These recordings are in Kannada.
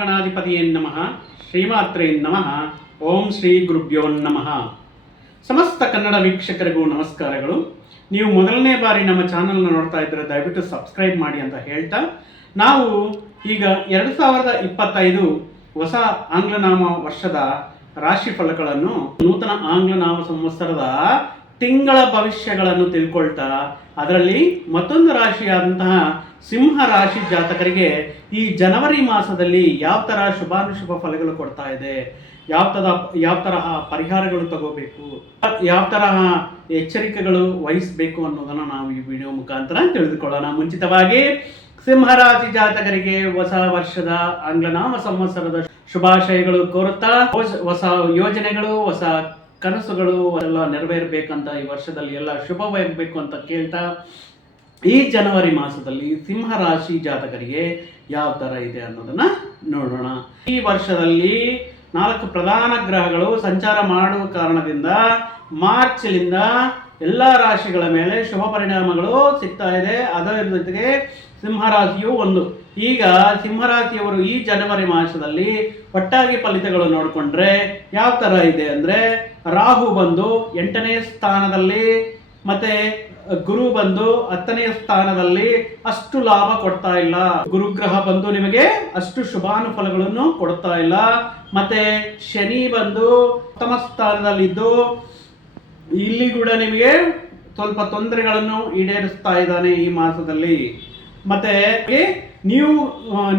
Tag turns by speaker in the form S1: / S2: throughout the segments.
S1: ಗಣಾಧಿಪತಿಯೇ ನಮಃ. ಶ್ರೀಮಾತ್ರೇ ನಮಃ. ಓಂ ಶ್ರೀ ಗುರುಭ್ಯೋ ನಮಃ. ಸಮಸ್ತ ಕನ್ನಡ ವೀಕ್ಷಕರಿಗೂ ನಮಸ್ಕಾರಗಳು. ನೀವು ಮೊದಲನೇ ಬಾರಿ ನಮ್ಮ ಚಾನಲ್ನ ನೋಡ್ತಾ ಇದ್ದರೆ ದಯವಿಟ್ಟು ಸಬ್ಸ್ಕ್ರೈಬ್ ಮಾಡಿ ಅಂತ ಹೇಳ್ತಾ, ನಾವು ಈಗ ಎರಡು ಸಾವಿರದ ಇಪ್ಪತ್ತೈದು ಹೊಸ ಆಂಗ್ಲನಾಮ ವರ್ಷದ ರಾಶಿ ಫಲಗಳನ್ನು ನೂತನ ಆಂಗ್ಲನಾಮ ಸಂವತ್ಸರದ ತಿಂಗಳ ಭವಿಷ್ಯಗಳನ್ನು ತಿಳ್ಕೊಳ್ತಾ, ಅದರಲ್ಲಿ ಮತ್ತೊಂದು ರಾಶಿಯಾದಂತಹ ಸಿಂಹ ರಾಶಿ ಜಾತಕರಿಗೆ ಈ ಜನವರಿ ಮಾಸದಲ್ಲಿ ಯಾವ ಥರ ಶುಭಾನುಶುಭ ಫಲಗಳು ಕೊಡ್ತಾ ಇದೆ? ಯಾವ ಥರ ಯಾವ ತರಹ ಪರಿಹಾರಗಳು ತಗೋಬೇಕು? ಯಾವ ತರಹ ಎಚ್ಚರಿಕೆಗಳು ವಹಿಸಬೇಕು ಅನ್ನೋದನ್ನು ನಾವು ಈ ವಿಡಿಯೋ ಮುಖಾಂತರ ತಿಳಿದುಕೊಳ್ಳೋಣ. ಮುಂಚಿತವಾಗಿ ಸಿಂಹರಾಶಿ ಜಾತಕರಿಗೆ ಹೊಸ ವರ್ಷದ ಆಂಗ್ಲನಾಮ ಸಂವತ್ಸರದ ಶುಭಾಶಯಗಳು ಕೋರುತ್ತಾ ಹೊಸ- ಯೋಜನೆಗಳು, ಹೊಸ ಕನಸುಗಳು ಎಲ್ಲ ನೆರವೇರಬೇಕಂತ ಈ ವರ್ಷದಲ್ಲಿ ಎಲ್ಲ ಶುಭವಾಗಬೇಕು ಅಂತ ಕೇಳ್ತಾ ಈ ಜನವರಿ ಮಾಸದಲ್ಲಿ ಸಿಂಹ ರಾಶಿ ಜಾತಕರಿಗೆ ಯಾವ ಥರ ಇದೆ ಅನ್ನೋದನ್ನ ನೋಡೋಣ. ಈ ವರ್ಷದಲ್ಲಿ ನಾಲ್ಕು ಪ್ರಧಾನ ಗ್ರಹಗಳು ಸಂಚಾರ ಮಾಡುವ ಕಾರಣದಿಂದ ಮಾರ್ಚ್ಲಿಂದ ಎಲ್ಲ ರಾಶಿಗಳ ಮೇಲೆ ಶುಭ ಪರಿಣಾಮಗಳು ಸಿಗ್ತಾ ಇದೆ. ಅದರ ಜೊತೆಗೆ ಸಿಂಹರಾಶಿಯು ಒಂದು. ಈಗ ಸಿಂಹರಾಶಿಯವರು ಈ ಜನವರಿ ಮಾಸದಲ್ಲಿ ಒಟ್ಟಾಗಿ ಫಲಿತಗಳು ನೋಡಿಕೊಂಡ್ರೆ ಯಾವ ಥರ ಇದೆ ಅಂದರೆ ರಾಹು ಬಂದು ಎಂಟನೇ ಸ್ಥಾನದಲ್ಲಿ ಮತ್ತೆ ಗುರು ಬಂದು ಹತ್ತನೇ ಸ್ಥಾನದಲ್ಲಿ ಅಷ್ಟು ಲಾಭ ಕೊಡ್ತಾ ಇಲ್ಲ. ಗುರುಗ್ರಹ ಬಂದು ನಿಮಗೆ ಅಷ್ಟು ಶುಭಾನುಫಲಗಳನ್ನು ಕೊಡ್ತಾ ಇಲ್ಲ. ಮತ್ತೆ ಶನಿ ಬಂದು ಉತ್ತಮ ಸ್ಥಾನದಲ್ಲಿದ್ದು, ಇಲ್ಲಿ ಕೂಡ ನಿಮಗೆ ಸ್ವಲ್ಪ ತೊಂದರೆಗಳನ್ನು ಈಡೇರಿಸ್ತಾ ಇದ್ದಾನೆ ಈ ಮಾಸದಲ್ಲಿ. ಮತ್ತೆ ನೀವು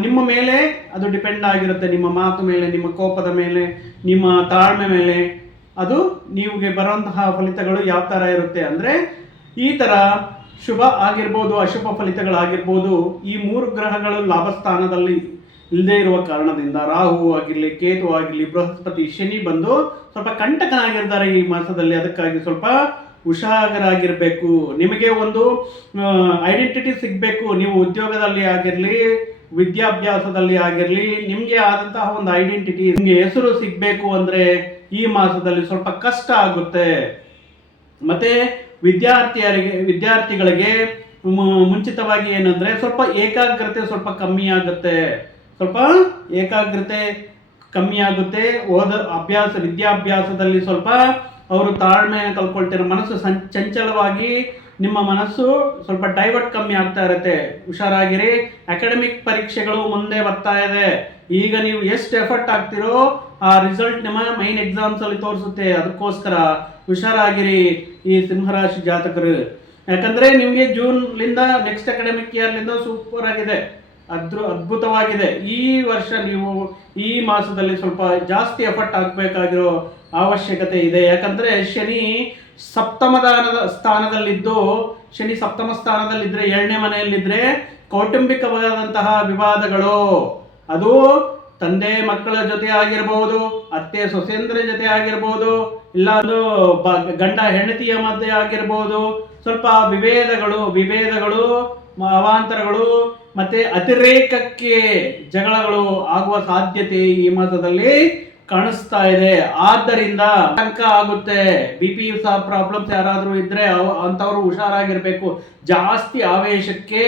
S1: ನಿಮ್ಮ ಮೇಲೆ ಅದು ಡಿಪೆಂಡ್ ಆಗಿರುತ್ತೆ. ನಿಮ್ಮ ಮಾತು ಮೇಲೆ, ನಿಮ್ಮ ಕೋಪದ ಮೇಲೆ, ನಿಮ್ಮ ತಾಳ್ಮೆ ಮೇಲೆ. ಅದು ನಿಮಗೆ ಬರುವಂತಹ ಫಲಿತಗಳು ಯಾವ ಥರ ಇರುತ್ತೆ ಅಂದರೆ ಈ ಥರ ಶುಭ ಆಗಿರ್ಬೋದು, ಅಶುಭ ಫಲಿತಗಳಾಗಿರ್ಬೋದು, ಈ ಮೂರು ಗ್ರಹಗಳು ಲಾಭ ಸ್ಥಾನದಲ್ಲಿ ಇಲ್ಲದೆ ಇರುವ ಕಾರಣದಿಂದ ರಾಹು ಆಗಿರಲಿ, ಕೇತು ಆಗಿರಲಿ, ಬೃಹಸ್ಪತಿ ಶನಿ ಬಂದು ಸ್ವಲ್ಪ ಕಂಟಕನಾಗಿರ್ತಾರೆ ಈ ಮಾಸದಲ್ಲಿ. ಅದಕ್ಕಾಗಿ ಸ್ವಲ್ಪ ಹುಷಾರಾಗಿರಬೇಕು ನಿಮಗೆ ಒಂದು ಐಡೆಂಟಿಟಿ ಸಿಗಬೇಕು. ನೀವು ಉದ್ಯೋಗದಲ್ಲಿ ಆಗಿರಲಿ, ವಿದ್ಯಾಭ್ಯಾಸದಲ್ಲಿ ಆಗಿರಲಿ, ನಿಮಗೆ ಆದಂತಹ ಒಂದು ಐಡೆಂಟಿಟಿ ನಿಮಗೆ ಹೆಸರು ಸಿಗಬೇಕು ಅಂದರೆ ಈ ಮಾಸದಲ್ಲಿ ಸ್ವಲ್ಪ ಕಷ್ಟ ಆಗುತ್ತೆ. ಮತ್ತೆ ವಿದ್ಯಾರ್ಥಿಯರಿಗೆ, ವಿದ್ಯಾರ್ಥಿಗಳಿಗೆ ಮುಂಚಿತವಾಗಿ ಏನಂದ್ರೆ ಸ್ವಲ್ಪ ಏಕಾಗ್ರತೆ ಸ್ವಲ್ಪ ಕಮ್ಮಿ ಆಗುತ್ತೆ. ಸ್ವಲ್ಪ ಏಕಾಗ್ರತೆ ಕಮ್ಮಿ ಆಗುತ್ತೆ. ಓದ ಅಭ್ಯಾಸ, ವಿದ್ಯಾಭ್ಯಾಸದಲ್ಲಿ ಸ್ವಲ್ಪ ಅವರು ತಾಳ್ಮೆಯನ್ನು ಕಲ್ಕೊಳ್ತಾರೆ ಮನಸ್ಸು ಸಂ, ಚಂಚಲವಾಗಿ ನಿಮ್ಮ ಮನಸ್ಸು ಸ್ವಲ್ಪ ಡೈವರ್ಟ್ ಕಮ್ಮಿ ಆಗ್ತಾ ಇರುತ್ತೆ. ಹುಷಾರಾಗಿರಿ. ಅಕಾಡೆಮಿಕ್ ಪರೀಕ್ಷೆಗಳು ಮುಂದೆ ಬರ್ತಾ ಇದೆ. ಈಗ ನೀವು ಎಷ್ಟು ಎಫರ್ಟ್ ಆಗ್ತಿರೋ ಆ ರಿಸಲ್ಟ್ ನಿಮ್ಮ ಮೈನ್ ಎಕ್ಸಾಮ್ಸ್ ಅಲ್ಲಿ ತೋರಿಸುತ್ತೆ. ಅದಕ್ಕೋಸ್ಕರ ಹುಷಾರಾಗಿರಿ ಈ ಸಿಂಹರಾಶಿ ಜಾತಕರು. ಯಾಕಂದ್ರೆ ನಿಮಗೆ ಜೂನ್ಲಿಂದ ನೆಕ್ಸ್ಟ್ ಅಕಾಡೆಮಿಕ್ ಇಯರ್ಲಿಂದ ಸೂಪರ್ ಆಗಿದೆ. ಅದ್ರ ಅದ್ಭುತವಾಗಿದೆ. ಈ ವರ್ಷ ನೀವು ಈ ಮಾಸದಲ್ಲಿ ಸ್ವಲ್ಪ ಜಾಸ್ತಿ ಎಫರ್ಟ್ ಹಾಕಬೇಕಾಗಿರೋ ಅವಶ್ಯಕತೆ ಇದೆ. ಯಾಕಂದ್ರೆ ಶನಿ ಸಪ್ತಮದಾನದ ಸ್ಥಾನದಲ್ಲಿದ್ದು, ಶನಿ ಸಪ್ತಮ ಸ್ಥಾನದಲ್ಲಿದ್ದರೆ ಏಳನೇ ಮನೆಯಲ್ಲಿದ್ದರೆ ಕೌಟುಂಬಿಕವಾದಂತಹ ವಿವಾದಗಳು. ಅದು ತಂದೆ ಮಕ್ಕಳ ಜೊತೆ ಆಗಿರಬಹುದು ಅತ್ತೆ ಸೊಸೆಂದ್ರ ಜೊತೆ ಆಗಿರಬಹುದು ಇಲ್ಲ ಅದು ಬ- ಗಂಡ ಹೆಂಡತಿಯ ಮಧ್ಯೆ ಆಗಿರಬಹುದು ಸ್ವಲ್ಪ ವಿಭೇದಗಳು ವಿಭೇದಗಳು ಅವಾಂತರಗಳು, ಮತ್ತೆ ಅತಿರೇಕಕ್ಕೆ ಜಗಳಗಳು ಆಗುವ ಸಾಧ್ಯತೆ ಈ ಮಾಸದಲ್ಲಿ ಕಾಣಿಸ್ತಾ ಇದೆ. ಆದ್ದರಿಂದ ಆತಂಕ ಆಗುತ್ತೆ. ಬಿ ಪಿ ಸಹ ಪ್ರಾಬ್ಲಮ್ಸ್ ಯಾರಾದರೂ ಇದ್ರೆ ಅಂತವರು ಹುಷಾರಾಗಿರ್ಬೇಕು. ಜಾಸ್ತಿ ಆವೇಶಕ್ಕೆ,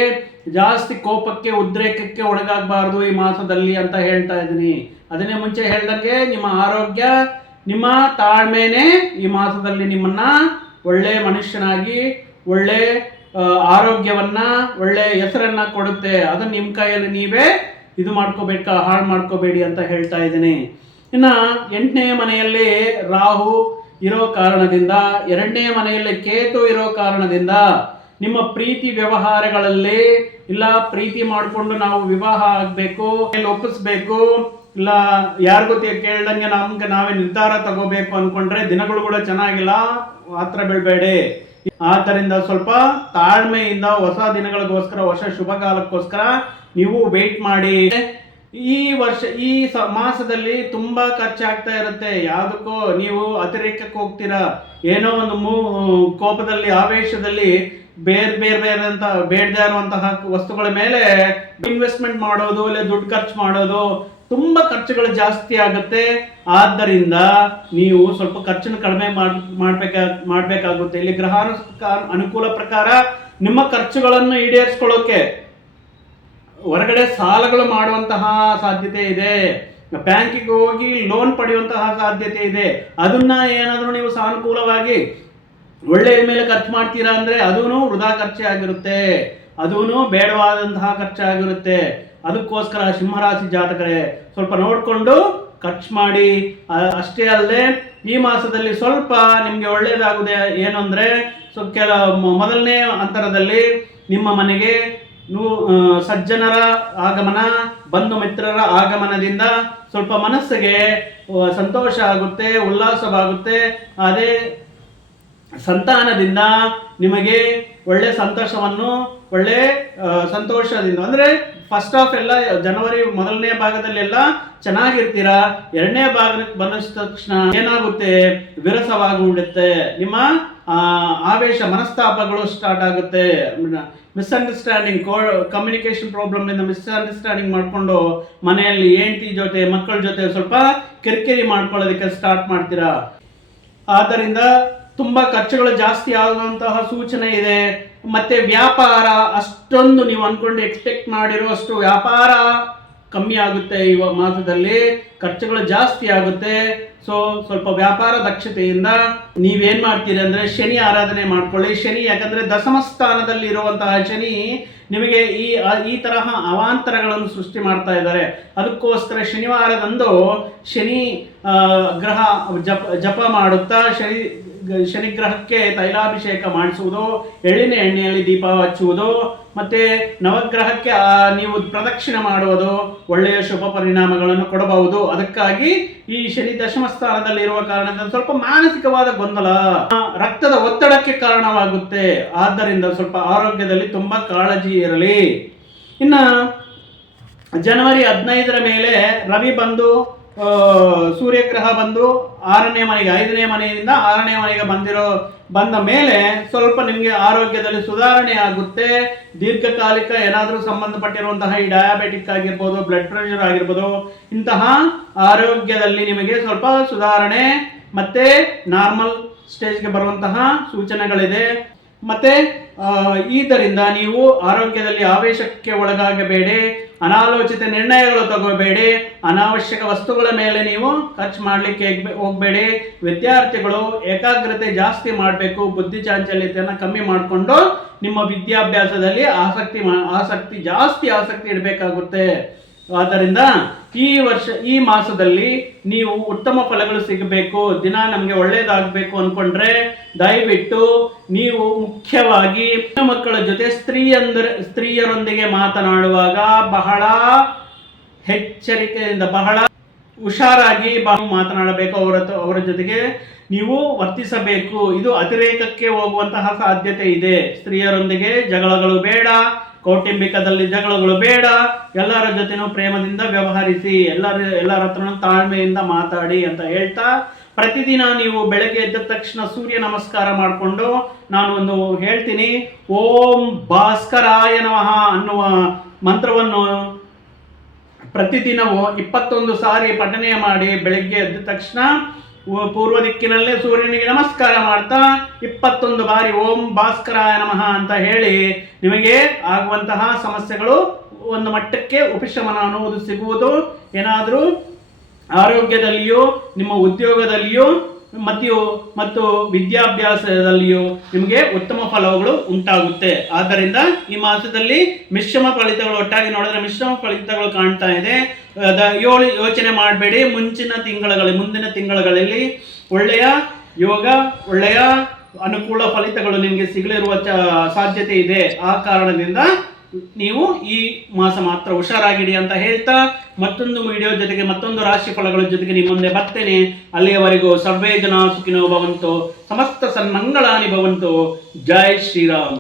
S1: ಜಾಸ್ತಿ ಕೋಪಕ್ಕೆ, ಉದ್ರೇಕಕ್ಕೆ ಒಳಗಾಗಬಾರ್ದು ಈ ಮಾಸದಲ್ಲಿ ಅಂತ ಹೇಳ್ತಾ ಇದ್ದೀನಿ. ಅದನ್ನೇ ಮುಂಚೆ ಹೇಳ್ದಂಗೆ ನಿಮ್ಮ ಆರೋಗ್ಯ, ನಿಮ್ಮ ತಾಳ್ಮೆನೆ ಈ ಮಾಸದಲ್ಲಿ ನಿಮ್ಮನ್ನ ಒಳ್ಳೆ ಮನುಷ್ಯನಾಗಿ, ಒಳ್ಳೆ ಆರೋಗ್ಯವನ್ನ, ಒಳ್ಳೆ ಹೆಸರನ್ನ ಕೊಡುತ್ತೆ. ಅದನ್ನ ನಿಮ್ಮ ಕೈಯಲ್ಲಿ ನೀವೇ ಇದು ಮಾಡ್ಕೋಬೇಕಾ, ಹಾಳು ಮಾಡ್ಕೋಬೇಡಿ ಅಂತ ಹೇಳ್ತಾ ಇದ್ದೀನಿ. ಇನ್ನ ಎಂಟನೆಯ ಮನೆಯಲ್ಲಿ ರಾಹು ಇರೋ ಕಾರಣದಿಂದ ಎರಡನೆಯ ಮನೆಯಲ್ಲಿ ಕೇತು ಇರೋ ಕಾರಣದಿಂದ ನಿಮ್ಮ ಪ್ರೀತಿ ವ್ಯವಹಾರಗಳಲ್ಲಿ ಇಲ್ಲ, ಪ್ರೀತಿ ಮಾಡಿಕೊಂಡು ನಾವು ವಿವಾಹ ಆಗಬೇಕು ಒಪ್ಪಿಸ್ಬೇಕು, ಇಲ್ಲ ಯಾರಿಗೂ ಕೇಳ್ದಂಗೆ ನಮ್ಗೆ ನಾವೇ ನಿರ್ಧಾರ ತಗೋಬೇಕು ಅನ್ಕೊಂಡ್ರೆ ದಿನಗಳು ಕೂಡ ಚೆನ್ನಾಗಿಲ್ಲ ಆತ್ರ ಬೀಳ್ಬೇಡಿ ಆದ್ದರಿಂದ ಸ್ವಲ್ಪ ತಾಳ್ಮೆಯಿಂದ ಹೊಸ ದಿನಗಳಿಗೋಸ್ಕರ, ಹೊಸ ಶುಭ ಕಾಲಕ್ಕೋಸ್ಕರ ನೀವು ವೇಟ್ ಮಾಡಿ. ಈ ವರ್ಷ, ಈ ಮಾಸದಲ್ಲಿ ತುಂಬಾ ಖರ್ಚಾಗ್ತಾ ಇರುತ್ತೆ. ಯಾವುದಕ್ಕೋ ನೀವು ಅತಿರೇಕಕ್ಕೆ ಹೋಗ್ತೀರಾ? ಏನೋ ಒಂದು ಮೂ, ಕೋಪದಲ್ಲಿ, ಆವೇಶದಲ್ಲಿ ಬೇರೆ ಬೇರೆ ಬೇರೆ ಅಂತ ಬೇಡದೇ ಇರುವಂತಹ ವಸ್ತುಗಳ ಮೇಲೆ ಇನ್ವೆಸ್ಟ್ಮೆಂಟ್ ಮಾಡೋದು, ಇಲ್ಲ ದುಡ್ಡು ಖರ್ಚು ಮಾಡೋದು ತುಂಬಾ ಖರ್ಚುಗಳು ಜಾಸ್ತಿ ಆಗುತ್ತೆ. ಆದ್ದರಿಂದ ನೀವು ಸ್ವಲ್ಪ ಖರ್ಚನ್ನು ಕಡಿಮೆ ಮಾಡ್, ಮಾಡ್ಬೇಕ, ಮಾಡ್ಬೇಕಾಗುತ್ತೆ. ಇಲ್ಲಿ ಗ್ರಹಾನು, ಅನುಕೂಲ ಪ್ರಕಾರ ನಿಮ್ಮ ಖರ್ಚುಗಳನ್ನು ಈಡೇರಿಸ್ಕೊಳ್ಳೋಕೆ ಹೊರಗಡೆ ಸಾಲಗಳು ಮಾಡುವಂತಹ ಸಾಧ್ಯತೆ ಇದೆ. ಬ್ಯಾಂಕಿಗೆ ಹೋಗಿ ಲೋನ್ ಪಡೆಯುವಂತಹ ಸಾಧ್ಯತೆ ಇದೆ. ಅದನ್ನ ಏನಾದರೂ ನೀವು ಸಾನುಕೂಲವಾಗಿ ಒಳ್ಳೆಯ ಮೇಲೆ ಖರ್ಚು ಮಾಡ್ತೀರಾ ಅಂದ್ರೆ ಅದೂ ವೃಧಾ ಖರ್ಚೆ ಆಗಿರುತ್ತೆ ಅದೂ ಬೇಡವಾದಂತಹ ಖರ್ಚಾಗಿರುತ್ತೆ. ಅದಕ್ಕೋಸ್ಕರ ಸಿಂಹರಾಶಿ ಜಾತಕರೇ, ಸ್ವಲ್ಪ ನೋಡಿಕೊಂಡು ಖರ್ಚು ಮಾಡಿ. ಅಷ್ಟೇ ಅಲ್ಲದೆ ಈ ಮಾಸದಲ್ಲಿ ಸ್ವಲ್ಪ ನಿಮಗೆ ಒಳ್ಳೆಯದಾಗುದೇ ಏನು ಅಂದರೆ ಸೊ ಕೆಲ ಮೊದಲನೇ ಅಂತರದಲ್ಲಿ ನಿಮ್ಮ ಮನೆಗೆ ನೂ ಸಜ್ಜನರ ಆಗಮನ ಬಂಧು ಮಿತ್ರರ ಆಗಮನದಿಂದ ಸ್ವಲ್ಪ ಮನಸ್ಸಿಗೆ ಸಂತೋಷ ಆಗುತ್ತೆ ಉಲ್ಲಾಸವಾಗುತ್ತೆ. ಅದೇ ಸಂತಾನದಿಂದ ನಿಮಗೆ ಒಳ್ಳೆ ಸಂತೋಷವನ್ನು, ಒಳ್ಳೆ ಸಂತೋಷದಿಂದ, ಅಂದ್ರೆ ಫಸ್ಟ್ ಆಫ್ ಎಲ್ಲ, ಜನವರಿ ಮೊದಲನೇ ಭಾಗದಲ್ಲೆಲ್ಲ ಚೆನ್ನಾಗಿರ್ತೀರಾ? ಎರಡನೇ ಭಾಗಕ್ಕೆ ಬಂದ ತಕ್ಷಣ ಏನಾಗುತ್ತೆ? ವಿರಸವಾಗಿಬಿಡುತ್ತೆ. ನಿಮ್ಮ ಆವೇಶ, ಮನಸ್ತಾಪಗಳು ಸ್ಟಾರ್ಟ್ ಆಗುತ್ತೆ. ಮಿಸ್ಅಂಡರ್ಸ್ಟ್ಯಾಂಡಿಂಗ್ ಕೋ ಕಮ್ಯುನಿಕೇಶನ್ ಪ್ರಾಬ್ಲಮ್ ಇಂದ ಮಿಸ್ಅಂಡರ್ಸ್ಟ್ಯಾಂಡಿಂಗ್ ಮಾಡಿಕೊಂಡು ಮನೆಯಲ್ಲಿ ಹೆಂಡತಿ ಜೊತೆ, ಮಕ್ಕಳ ಜೊತೆ ಸ್ವಲ್ಪ ಕಿರಿಕಿರಿ ಮಾಡ್ಕೊಳ್ಳೋದಕ್ಕೆ ಸ್ಟಾರ್ಟ್ ಮಾಡ್ತೀರಾ? ಆದ್ದರಿಂದ ತುಂಬಾ ಖರ್ಚುಗಳು ಜಾಸ್ತಿ ಆಗುವಂತಹ ಸೂಚನೆ ಇದೆ. ಮತ್ತೆ ವ್ಯಾಪಾರ, ಅಷ್ಟೊಂದು ನೀವು ಅನ್ಕೊಂಡು ಎಕ್ಸ್ಪೆಕ್ಟ್ ಮಾಡಿರುವಷ್ಟು ವ್ಯಾಪಾರ ಕಮ್ಮಿ ಆಗುತ್ತೆ ಈ ಮಾಸದಲ್ಲಿ. ಖರ್ಚುಗಳು ಜಾಸ್ತಿ ಆಗುತ್ತೆ. ಸೊ ಸ್ವಲ್ಪ ವ್ಯಾಪಾರ ದಕ್ಷತೆಯಿಂದ ನೀವೇನ್ ಮಾಡ್ತೀರಿ ಅಂದ್ರೆ ಶನಿ ಆರಾಧನೆ ಮಾಡ್ಕೊಳ್ಳಿ. ಶನಿ ಯಾಕಂದ್ರೆ ದಶಮ ಸ್ಥಾನದಲ್ಲಿ ಇರುವಂತಹ ಶನಿ ನಿಮಗೆ ಈ ಈ ತರಹ ಅವಾಂತರಗಳನ್ನು ಸೃಷ್ಟಿ ಮಾಡ್ತಾ ಇದ್ದಾರೆ. ಅದಕ್ಕೋಸ್ಕರ ಶನಿವಾರದಂದು ಶನಿ ಗ್ರಹ ಜಪ ಜಪ ಮಾಡುತ್ತಾ, ಶನಿ ಗ- ಶನಿ ಗ್ರಹಕ್ಕೆ ತೈಲಾಭಿಷೇಕ ಮಾಡಿಸುವುದು, ಎಳ್ಳಿನ ಎಣ್ಣೆಯಲ್ಲಿ ದೀಪ ಹಚ್ಚುವುದು, ಮತ್ತೆ ನವಗ್ರಹಕ್ಕೆ ನೀವು ಪ್ರದಕ್ಷಿಣೆ ಮಾಡುವುದು, ಒಳ್ಳೆಯ ಶುಭ ಪರಿಣಾಮಗಳನ್ನು ಕೊಡಬಹುದು. ಅದಕ್ಕಾಗಿ ಈ ಶನಿ ದಶಮ ಸ್ಥಾನದಲ್ಲಿ ಇರುವ ಕಾರಣದಿಂದ ಸ್ವಲ್ಪ ಮಾನಸಿಕವಾದ ಗೊಂದಲ. ರಕ್ತದ ಒತ್ತಡಕ್ಕೆ ಕಾರಣವಾಗುತ್ತೆ. ಆದ್ದರಿಂದ ಸ್ವಲ್ಪ ಆರೋಗ್ಯದಲ್ಲಿ ತುಂಬಾ ಕಾಳಜಿ ಇರಲಿ. ಇನ್ನ, ಜನವರಿ ಹದಿನೈದರ ಮೇಲೆ ರವಿ ಬಂದು ಸೂರ್ಯಗ್ರಹ ಬಂದು ಆರನೇ ಮನೆಗೆ, ಐದನೇ ಮನೆಯಿಂದ ಆರನೇ ಮನೆಗೆ ಬಂದಿರೋ, ಬಂದ ಮೇಲೆ ಸ್ವಲ್ಪ ನಿಮಗೆ ಆರೋಗ್ಯದಲ್ಲಿ ಸುಧಾರಣೆ ಆಗುತ್ತೆ. ದೀರ್ಘಕಾಲಿಕ ಏನಾದರೂ ಸಂಬಂಧಪಟ್ಟಿರುವಂತಹ ಈ ಡಯಾಬೆಟಿಕ್ ಆಗಿರ್ಬೋದು ಬ್ಲಡ್ ಪ್ರೆಷರ್ ಆಗಿರ್ಬೋದು, ಇಂತಹ ಆರೋಗ್ಯದಲ್ಲಿ ನಿಮಗೆ ಸ್ವಲ್ಪ ಸುಧಾರಣೆ ಮತ್ತೆ ನಾರ್ಮಲ್ ಸ್ಟೇಜ್ಗೆ ಬರುವಂತಹ ಸೂಚನೆಗಳಿದೆ. ಮತ್ತೆ ಇದರಿಂದ ನೀವು ಆರೋಗ್ಯದಲ್ಲಿ ಆವೇಶಕ್ಕೆ ಒಳಗಾಗಬೇಡಿ, ಅನಾಲೋಚಿತ ನಿರ್ಣಯಗಳು ತಗೋಬೇಡಿ, ಅನಾವಶ್ಯಕ ವಸ್ತುಗಳ ಮೇಲೆ ನೀವು ಖರ್ಚು ಮಾಡಲಿಕ್ಕೆ ಹೋಗಬೇಡಿ, ವಿದ್ಯಾರ್ಥಿಗಳು ಏಕಾಗ್ರತೆ ಜಾಸ್ತಿ ಮಾಡಬೇಕು, ಬುದ್ಧಿ ಚಾಂಚಲ್ಯತೆಯನ್ನು ಕಮ್ಮಿ ಮಾಡಿಕೊಂಡು ನಿಮ್ಮ ವಿದ್ಯಾಭ್ಯಾಸದಲ್ಲಿ ಆಸಕ್ತಿ ಆಸಕ್ತಿ ಜಾಸ್ತಿ ಆಸಕ್ತಿ ಇಡಬೇಕಾಗುತ್ತೆ. ಆದ್ದರಿಂದ ಈ ವರ್ಷ, ಈ ಮಾಸದಲ್ಲಿ ನೀವು ಉತ್ತಮ ಫಲಗಳು ಸಿಗಬೇಕು, ದಿನ ನಮಗೆ ಒಳ್ಳೇದಾಗಬೇಕು ಅನ್ಕೊಂಡ್ರೆ ದಯವಿಟ್ಟು ನೀವು ಮುಖ್ಯವಾಗಿ ಮಕ್ಕಳ ಜೊತೆ ಸ್ತ್ರೀಯಂದ್ರೆ, ಸ್ತ್ರೀಯರೊಂದಿಗೆ ಮಾತನಾಡುವಾಗ ಬಹಳ ಎಚ್ಚರಿಕೆಯಿಂದ, ಬಹಳ ಹುಷಾರಾಗಿ ಮಾತನಾಡಬೇಕು ಅವರ ಅವರ ಜೊತೆಗೆ. ನೀವು ವರ್ತಿಸಬೇಕು. ಇದು ಅತಿರೇಕಕ್ಕೆ ಹೋಗುವಂತಹ ಸಾಧ್ಯತೆ ಇದೆ. ಸ್ತ್ರೀಯರೊಂದಿಗೆ ಜಗಳಗಳು ಬೇಡ. ಕೌಟುಂಬಿಕದಲ್ಲಿ ಜಗಳಗಳು ಬೇಡ. ಎಲ್ಲರ ಜೊತೆನೂ ಪ್ರೇಮದಿಂದ ವ್ಯವಹರಿಸಿ, ಎಲ್ಲರ ಎಲ್ಲರ ಹತ್ರನೂ ತಾಳ್ಮೆಯಿಂದ ಮಾತಾಡಿ ಅಂತ ಹೇಳ್ತಾ, ಪ್ರತಿದಿನ ನೀವು ಬೆಳಗ್ಗೆ ಎದ್ದ ತಕ್ಷಣ ಸೂರ್ಯ ನಮಸ್ಕಾರ ಮಾಡಿಕೊಂಡು ನಾನು ಒಂದು ಹೇಳ್ತೀನಿ, ಓಂ ಭಾಸ್ಕರಾಯ ನಮಃ ಅನ್ನುವ ಮಂತ್ರವನ್ನು ಪ್ರತಿದಿನವೂ ಇಪ್ಪತ್ತೊಂದು ಸಾರಿ ಪಠನೆ ಮಾಡಿ ಬೆಳಗ್ಗೆ ಎದ್ದ ತಕ್ಷಣ ಪೂರ್ವ ದಿಕ್ಕಿನಲ್ಲೇ ಸೂರ್ಯನಿಗೆ ನಮಸ್ಕಾರ ಮಾಡ್ತಾ ಇಪ್ಪತ್ತೊಂದು ಬಾರಿ ಓಂ ಭಾಸ್ಕರಾಯ ನಮಃ ಅಂತ ಹೇಳಿ ನಿಮಗೆ ಆಗುವಂತಹ ಸಮಸ್ಯೆಗಳು ಒಂದು ಮಟ್ಟಕ್ಕೆ ಉಪಶಮನ ಅನ್ನುವುದು ಸಿಗುವುದು. ಏನಾದರೂ ಆರೋಗ್ಯದಲ್ಲಿಯೂ, ನಿಮ್ಮ ಉದ್ಯೋಗದಲ್ಲಿಯೂ ಮತ್ತು ಮತ್ತು ವಿದ್ಯಾಭ್ಯಾಸದಲ್ಲಿಯೂ ನಿಮಗೆ ಉತ್ತಮ ಫಲಗಳು ಉಂಟಾಗುತ್ತೆ. ಆದ್ದರಿಂದ ಈ ಮಾಸದಲ್ಲಿ ಮಿಶ್ರಮ ಫಲಿತಗಳು ಒಟ್ಟಾಗಿ ನೋಡಿದ್ರೆ ಮಿಶ್ರಮ ಫಲಿತಗಳು ಕಾಣ್ತಾ ಇದೆ. ಯೋಳಿ ಯೋಚನೆ ಮಾಡಬೇಡಿ. ಮುಂಚಿನ ತಿಂಗಳಲ್ಲಿ ಮುಂದಿನ ತಿಂಗಳಲ್ಲಿ ಒಳ್ಳೆಯ ಯೋಗ, ಒಳ್ಳೆಯ ಅನುಕೂಲ ಫಲಿತಗಳು ನಿಮಗೆ ಸಿಗಲಿರುವ ಸಾಧ್ಯತೆ ಇದೆ. ಆ ಕಾರಣದಿಂದ ನೀವು ಈ ಮಾಸ ಮಾತ್ರ ಹುಷಾರಾಗಿಡಿ ಅಂತ ಹೇಳ್ತಾ ಮತ್ತೊಂದು ವಿಡಿಯೋ ಜೊತೆಗೆ ಮತ್ತೊಂದು ರಾಶಿ ಫಲಗಳ ಜೊತೆಗೆ ನಿಮ್ಮ ಮುಂದೆ ಬರ್ತೇನೆ. ಅಲ್ಲಿಯವರೆಗೂ ಸರ್ವೇ ಜನ ಸುಖಿನೋ ಭವಂತು, ಸಮಸ್ತ ಸನ್ಮಂಗಳಾನಿ ಭವಂತು. ಜೈ ಶ್ರೀರಾಮ್.